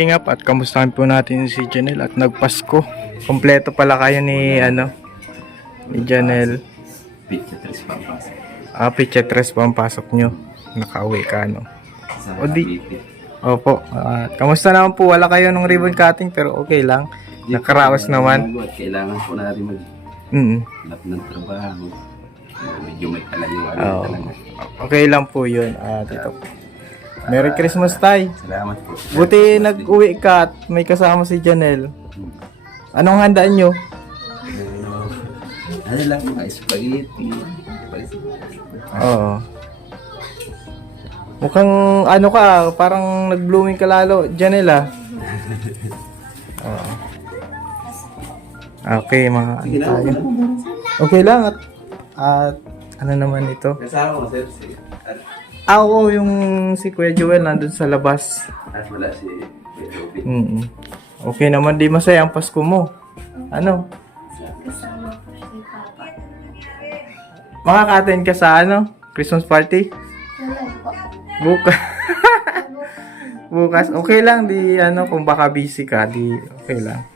Ingap at kamustahan po natin si Janelle at nagpasko. Kompleto pala kayo ni ni Janelle. Pitcha-tres pa ang pasok. Pitcha-tres pa ang pasok nyo. Nakauwi ka Sa O di. Cavite. Opo. Kamusta naman po? Wala kayo ng ribbon cutting pero okay lang. Nakaraos naman. Kailangan po natin mag-lap ng trabaho. Medyo may kalayuan talaga. Okay lang po yun. Dito. Merry Christmas, Tay. Salamat po. Buti nag-uwi ka at may kasama si Janelle. Anong handaan nyo? Ano lang, mga spaghetti. Oo. Mukhang ano ka, parang nag-blooming ka lalo, Janelle. Oo. Okay, mga ano tayo. Okay lang at ano naman ito? Kasama mo, sir. Oo, yung si Kuya Joel nandun sa labas. At wala si Pedro. Okay naman, di masaya ang Pasko mo. Ano? Kasama ko si Papa. Makaka-attend ka sa Christmas party? Wala po. Bukas. Bukas. Okay lang, di kung baka busy ka, di okay lang.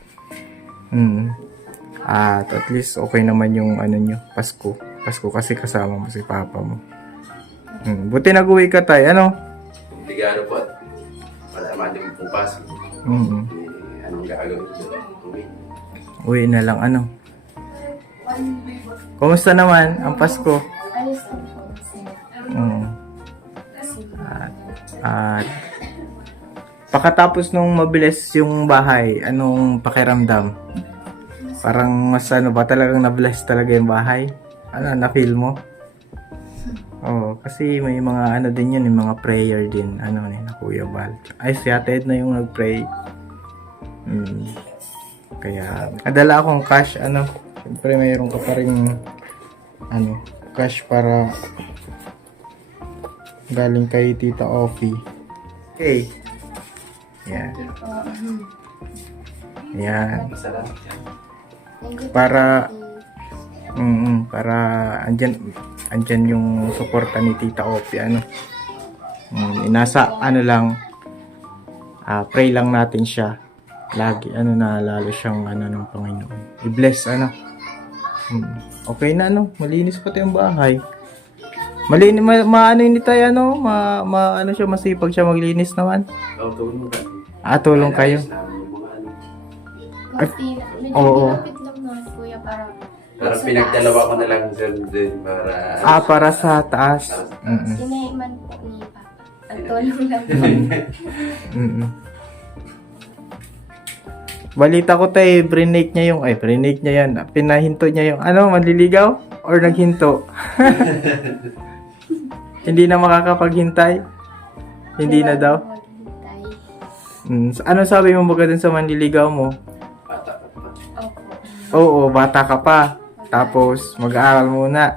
At least okay naman yung nyo, Pasko. Pasko kasi kasama mo si Papa mo. Buti nag-uwi ka, Tay. Ligaro po at wala naman din pupas. Anong gagawin ko? Uwi na lang, Kumusta naman ang Pasko? Ayos lang po. At pagkatapos nung mabilis yung bahay, anong pakiramdam? Parang mas ba talagang na-bless talaga yung bahay? Na-feel mo? Kasi may mga din yun, yung mga prayer din, na Kuya Bal. Ay, si Ate Edna yung nag-pray. Kaya, nadala akong cash, siyempre mayroon ka pa rin, cash para galing kay Tita Offie. Okay. Yan. Yan. Salamat. Para andyan yung suporta ni Tita Offie, nasa pray lang natin siya lagi, na lalo siyang ng Panginoon i-bless, okay na, malinis pati yung bahay, malinis, ini tayo, siya, masipag siya maglinis naman. Tulong mo ba? Tulong kayo. Oo. Lapit lang naman, Kuya, para Pinagdalawa ko na lang din para... Para sa taas. Inaiman po ni Papa. Ang tulong lang. Balita ko, Tay, brinake niya yan. Pinahinto niya yung, manliligaw? Or naghinto? Hindi na makakapaghintay? Hindi na daw? Ano sabi mo baga dun sa manliligaw mo? Bata ko pa. Oo, bata ka pa. Tapos, mag-aaral muna.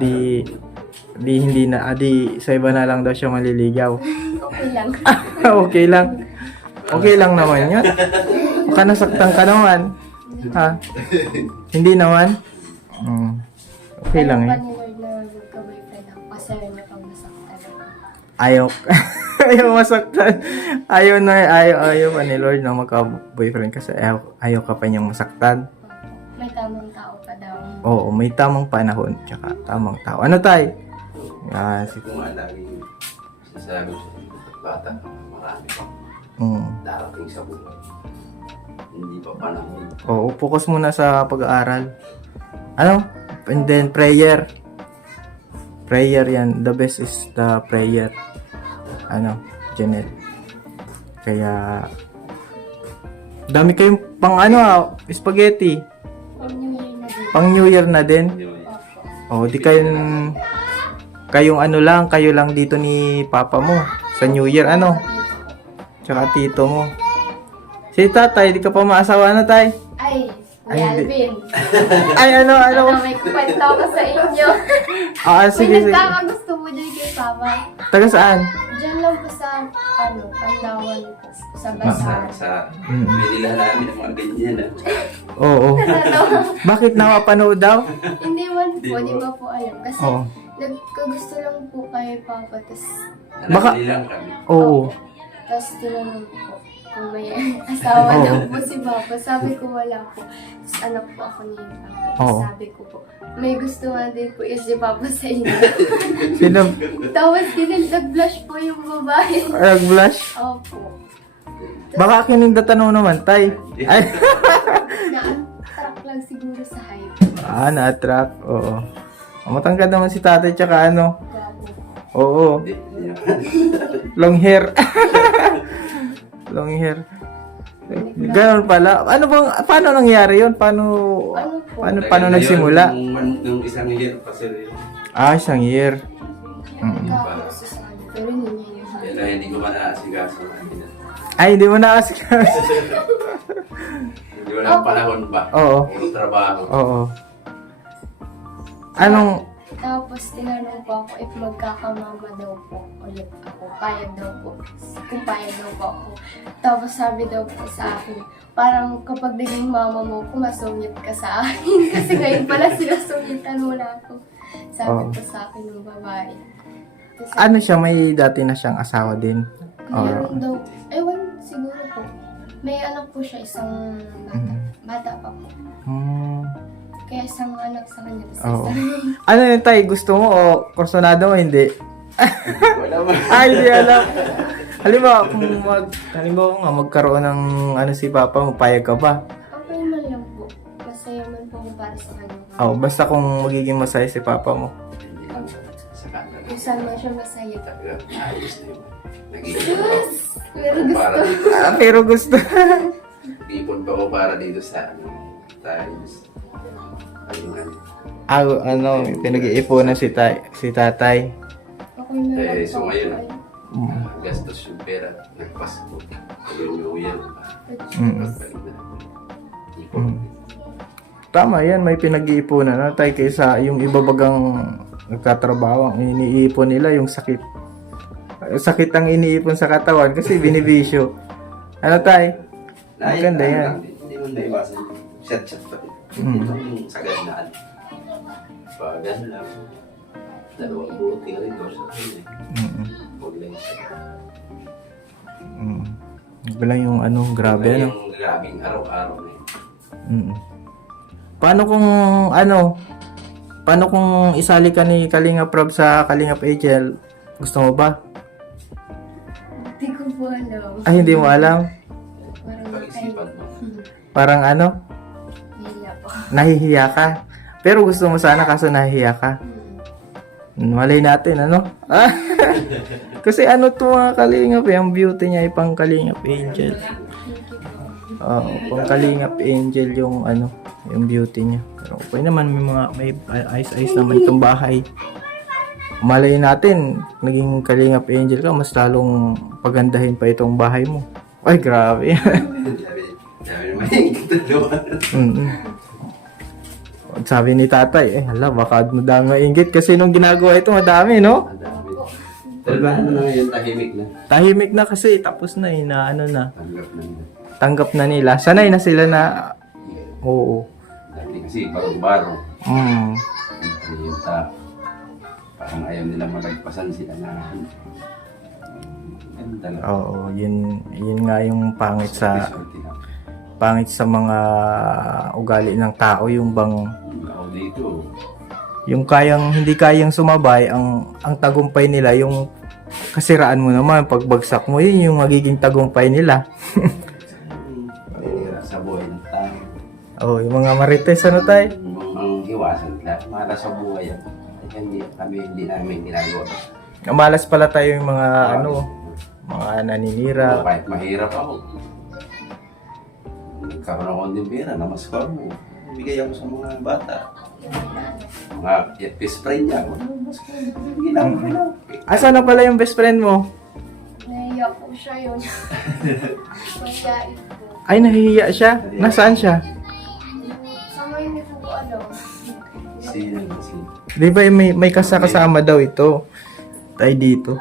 Di hindi na, sa iba na lang daw siya maliligaw. Okay lang. Okay lang. Okay lang naman yun. Baka nasaktan ka naman. Ha? Hindi naman? Okay lang Ayaw eh. pa ni Lord na magka-boyfriend ako kasi ayaw niya pang masaktan. Ayaw. Ayaw masaktan. Ayaw pa ni Lord na magka-boyfriend kasi ayaw ka pa niyang masaktan. May tamang tao pa daw. Oo, may tamang panahon. Tsaka tamang tao. Ano, Tay? Kung lagi sasabi sa bata ka, marami pa darating sa buhay. Hindi pa panahon. Oo, focus muna sa pag-aaral. And then prayer. Prayer yan. The best is the prayer. Janet. Kaya dami kayong pang spaghetti. Pang New Year na din. Di kayong kayo lang dito ni Papa mo sa New Year, tsaka tito mo. Si Tatay, di ka pa maasawa na, Tay? Ay, Ay, hindi. Alvin. Ay, May kwento ako sa inyo. Sige. May nagkakagusto mo dyan kay Papa. Taga saan? Diyan lang po sa, Pandawan po. Sa Bazaar. Binila namin ang mga ganyan. Oo. Bakit napapanood daw? Hindi man po, di ba po alam. Kasi Oo. nagkagusto lang po kay Papa. Tas, Baka- Nilang kami. Oo. Tapos tinanong po kung may asawa Oo. daw po si Papa. Sabi ko wala po. Tapos anak po ako ni Papa. Tapos Oo. sabi ko po, may gusto nga din po is si Papa sa inyo. Sino? Tapos nag-blush po yung babae. Nag-blush? Opo. Baka kinindatan mo naman, tay. Ay, Na-attract lang siguro sa height. na-attract. Oo. Matangkad naman si tatay, tsaka ano. Gwapo. Oo. Hindi, hindi. Long hair. Long hair. Ganun pala. Ano bang, paano nangyari yun? Paano, Ano po? paano nagsimula? Nung isang year pa sir yun. Isang year. Nagkakaroon sa sana. Pero hindi niya yun. Kaya hindi ko man naasigaso. Ay, hindi mo na-ask. Hindi ko lang panahon ba? Oo. Puro trabaho. Oo. Anong, Tapos tinanong po ako if magkakamama daw po ulit ako. Payag daw po. Kung payag daw po ako. Tapos sabi daw po sa akin, parang kapag naging mama mo, kumasungit ka sa akin. Kasi ngayon pala sinusungitan mo na ako. Sabi Oo. po sa akin ng babae. Tapos ano siya, may dati na siyang asawa din? meron daw, ewan siguro po. May anak po siya, isang bata. Mhm. Bata pa po. Hmm. Kaya isang anak sa kanya. Tapos Oo. isang Ano yun, tay? Gusto mo o kursunado mo? Hindi. Wala man. Ay, hindi alam. Halimbawa, kung halimbawa nga magkaroon ng ano si Papa mo, payag ka ba? okay man lang po. Masaya man po ako para sa kanya. Oh, basta kung magiging masaya si Papa mo. Sa kanila. Kung saan man siya masaya. Talaga, ayos na yun. Nag-iipon Yes! Pero pa ako para gusto. dito sa... Pero gusto. Nag-iipon pa ako para dito sa... Times. Ayun nga. Ano, pinag-iipunan si tatay. Okay man lang Eh, po. so ngayon, Mm. gastos yung pera. Nagpasko. Ayun yung yan. Mm. Pagbalik na. Ipon. Mm. Tama yan, may pinag-iipunan na tay kaysa yung iba bagang nagtatrabaho, ang iniipon nila yung sakit. Sakit ang iniipon sa katawan kasi binibisyo. Ano tay? Maganda yan. Hindi mo naiwasan. Chat-chat pa rin. Mm. Ito yung sagad na ano. Pag ano lang. Dalawang buti rin doon sa akin eh. Mm. Huwag lang siya. Mm. Bilang yung ano, grabe ano. Yung grabing araw-araw na yun. Mm. Paano kung isali ka ni Kalinga Prab sa Kalinga Angel? Gusto mo ba? Hindi ko po alam. Ay, hindi mo alam. Parang Pag-isipan mo. Parang ano, Nahiya po. nahihiya ka. Pero gusto mo sana kaso nahihiya ka. Malay natin, ano? Ah, kasi ano to mga Kalingap, ang beauty niya ay pang Kalingap Angel. Oo, pang Kalingap Angel yung ano, yung beauty niya. Pero okay naman, may ayos-ayos naman itong bahay. Malay natin, naging Kalingap Angel ka, mas lalong pagandahin pa itong bahay mo. Ay, grabe. Sabi naman yung dalawa. Sabi ni tatay, hala, baka madami maingit kasi nung ginagawa ito, madami, no? Ang dami. Pero ano na ngayon, tahimik na. Tahimik na kasi, tapos na eh, na ano na. Tanggap na nila. Tanggap na nila. Sanay na sila na, oo. Dati kasi barong-barong. Mm. Yung tao. Parang ayaw nila malagpasan sila na ano. Ganun talaga. Oo, yun nga yung pangit sa mga ugali ng tao, yung bang Ako dito. yung hindi kayang sumabay ang tagumpay nila, yung kasiraan mo naman, pagbagsak mo, yun yung magiging tagumpay nila. Tinira sa buhay ng tao. Oh, yung mga marites, ano tayo? Ang iwasan nila. Mara sa buhay yan. Kaya hindi namin ginagawa. Malas pala tayo yung mga mga naninira. Kahit mahirap ako. Nagkaroon ako ng pera na mas mo. Bigay ako sa mga bata. Mga best friend niya. Mas ginawa. Asa na pala yung best friend mo? Nahiya po siya yun. Masyait po. Ay, nahihiya siya. Nasaan siya? Sa ngayon hindi ko po alam. Si. Di ba may kasama daw ito? Tayo dito.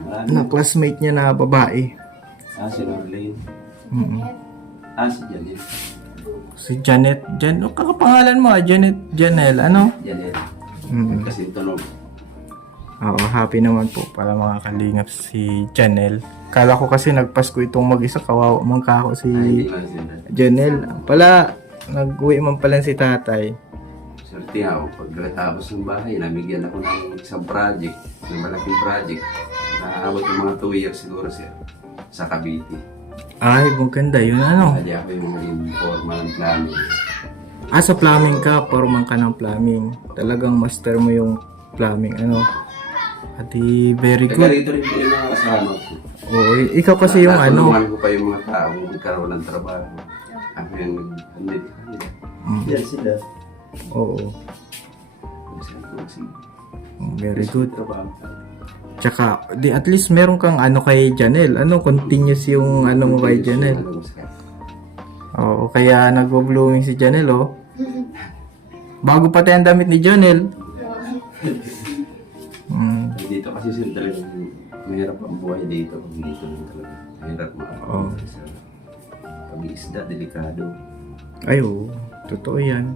Marami. Na classmate niya na babae. Si Norlene. Mm. Si Janet. Si Janet. Ano kakapangalan mo? Janet Janelle. Ano? Janet. Mm. Kasi tunog. Oo, happy naman po para mga kalingap si Janelle. Kala ko kasi nagpasko itong mag-isa, kawawa man ka ako si Hindi man sila. Janelle. Pala, nag-uwi man pala si tatay. Swerte nga ako, pagkatapos ng bahay, namigyan ako ng isang project, ng malaking project. Naaabot ng mga 2 years siguro sir, sa Cavite. Ay, maganda yun. Ano? Kaya ako yung naging formal ng planning. Sa plumbing ka, forman ka ng plumbing. Talagang master mo yung plumbing. Ano? Ati, very Kaya good. rito rin po yung mga kasama ko. Oo, ikaw kasi yung ano. Natulungan ko pa yung mga taong magkaroon ng trabaho. Ako yung nandito. Yan sila. Oo, very good. Trabaho. Tsaka, di at least meron kang ano kay Janelle. Ano, continuous yung ano mo kay Janelle. Oo, kaya nagbo-blooming si Janelle, oh. Bago pati ang damit ni Janelle. Dito kasi sir, talagang mahirap ang buhay dito. Dito lang talaga. Mahirap Oo. sa pag-iisda, delikado. Ay, oo. Totoo yan.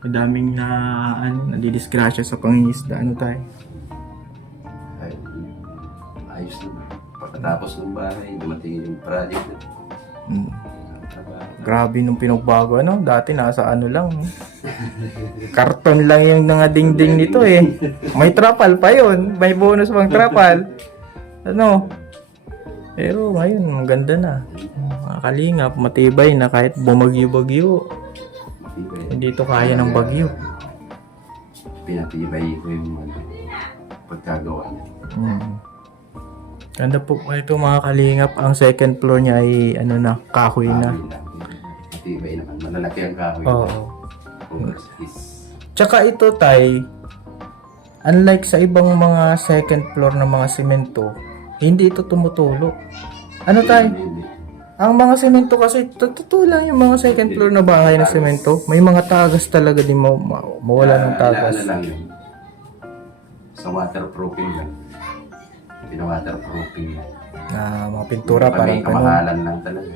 Madaming na, ano, nadidisgrasya sa pangingisda. Ano tayo? Ay, ayos naman. Pagkatapos ng bahay, dumating yung project na Mm. trabaho. Grabe nung pinagbago, ano? Dati nasa ano lang. Karton lang yung mga dingding nito eh. May trapal pa yun. May bonus pang trapal. Ano? Pero ngayon, maganda na. Mga kalingap, matibay na kahit bumagyo-bagyo. Hindi to kaya ng bagyo. Pinatibay ko yung pagkagawa niya. Ganda po ito mga kalingap. Ang second floor niya ay ano na, kahoy na. Matibay naman. Malalaki ang kahoy. Oo. Overseas. Tsaka ito tay, unlike sa ibang mga second floor na mga semento, hindi ito tumutulo. Ano tay? Ang mga semento kasi, totoo lang yung mga second floor na bahay na semento, may mga tagas talaga din mawala ng tagas. Ano lang yun? Sa waterproofing lang. Pina-waterproofing lang. Na mga pintura Pag may parang ano, kamahalan lang talaga.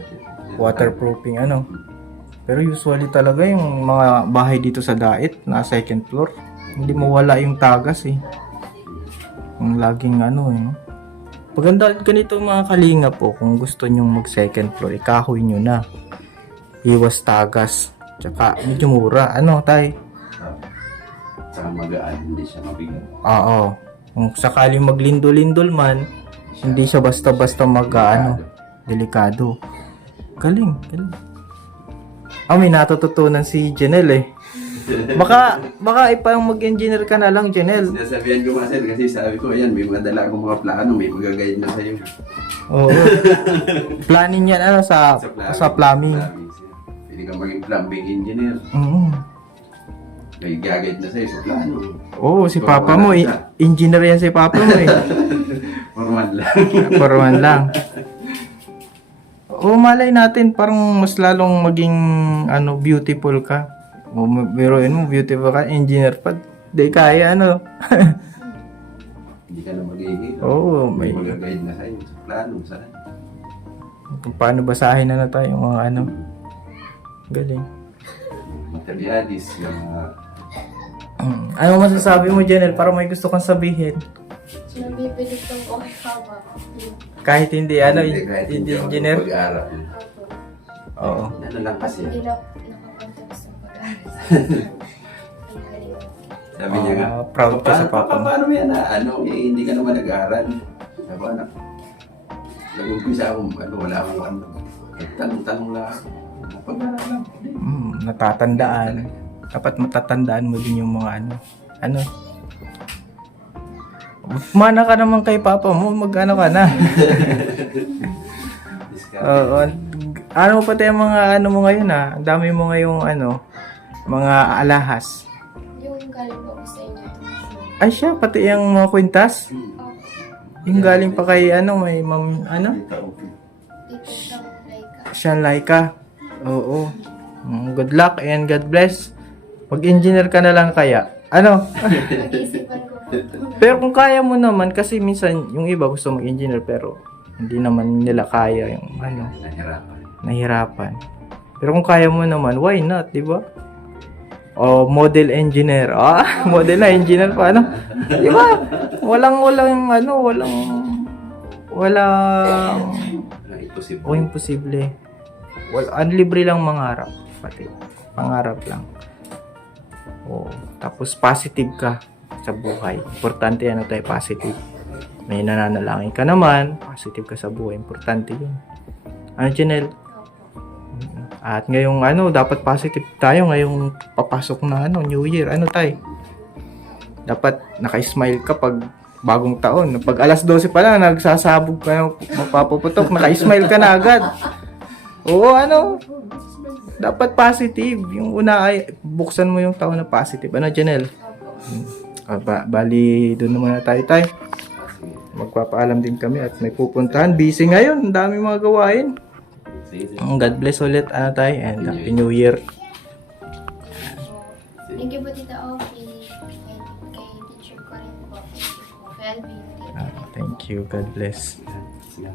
waterproofing ano. Pero usually talaga yung mga bahay dito sa Dait na second floor, hindi mawala yung tagas eh. Yung laging ano eh. No? Paganda ganito mga kalinga po, kung gusto nyong mag second floor, ikahoy nyo na. Iwas tagas. Tsaka medyo mura. Ano tay? Saka magaan, hindi siya mabigat. Oo. Kung sakaling maglindol-lindol man, hindi siya basta-basta delikado. Galing, galing. May natututunan si Janelle eh. Baka ipang mag-engineer ka na lang, Janelle. Sinasabihan ko nga sir, kasi sabi ko, ayan, may mga dala akong mga plano, may mag-guide na sa'yo. Oo. Planning yan ano sa plumbing. Sir. Pwede ka maging plumbing engineer. May gagawin na sa'yo sa plano. Oo, si Papa mo, engineer yan si Papa mo eh. Forman lang. Forman lang. Oo, malay natin parang mas lalong maging beautiful ka. O biruin mo, beautiful ka, engineer pa. Di kaya Hindi ka na mag-ihil. Oo, May may mag-guide na sa'yo sa plano. Saan? kung paano basahin na tayo mga galing. Materialis, yung Ano masasabi mo, Janelle, para may gusto kang sabihin? Nabibili ko po kay Papa. Kahit hindi, hindi ako engineer? pag-aaral. Oo. Ano lang kasi. Hindi na nakakontak sa pag-aaral. Ang galing. Sabi niya nga, proud ka sa papa mo." Paano yan hindi ka naman nag-aaral. Sabi ko, anak, nag-umpisa akong, wala akong tanong-tanong lang. Pag-aaral lang. Natatandaan. Dapat matatandaan mo din yung mga mana ka naman kay papa mo, mag-ano ka na. Oo. Ano pati yung mga mo ngayon ang dami mo ngayong mga alahas. Yung galing po ko sa inyo. Ay siya, pati yung mga kwintas. Yung galing pa kay may ma'am, Dito siyang Laika. siya Laika. Oo. Good luck and God bless. Mag-engineer ka na lang kaya. Mag-iisipan ko po. Pero kung kaya mo naman, kasi minsan yung iba gusto mag-engineer pero hindi naman nila kaya yung Nahirapan. nahirapan. Pero kung kaya mo naman, why not, di ba? O model engineer. Ah, model na engineer pa, ano? Di ba? Walang, Imposible. o imposible. Ang libre lang mangarap. Pati, pangarap lang. O, tapos positive ka sa buhay. Importante ano tayo, positive. May nananalangin ka naman, positive ka sa buhay. Importante yun. Ano, Janelle? At ngayong dapat positive tayo ngayong papasok na New Year. Ano tayo? Dapat naka-smile ka pag bagong taon. Pag alas 12 pa lang, nagsasabog ka, mapapuputok, naka-smile ka na agad. Oo, dapat positive. Yung una ay, buksan mo yung taon na positive. Ano, Janelle? Bali, doon naman na tayo. Magpapaalam din kami at may pupuntahan. Busy ngayon, ang dami mga gawain. God bless ulit tayo and Happy New Year. Thank you po, Tita Oki. Kay teacher ko rin po. Thank you po. Felby. Thank you. God bless. Sige.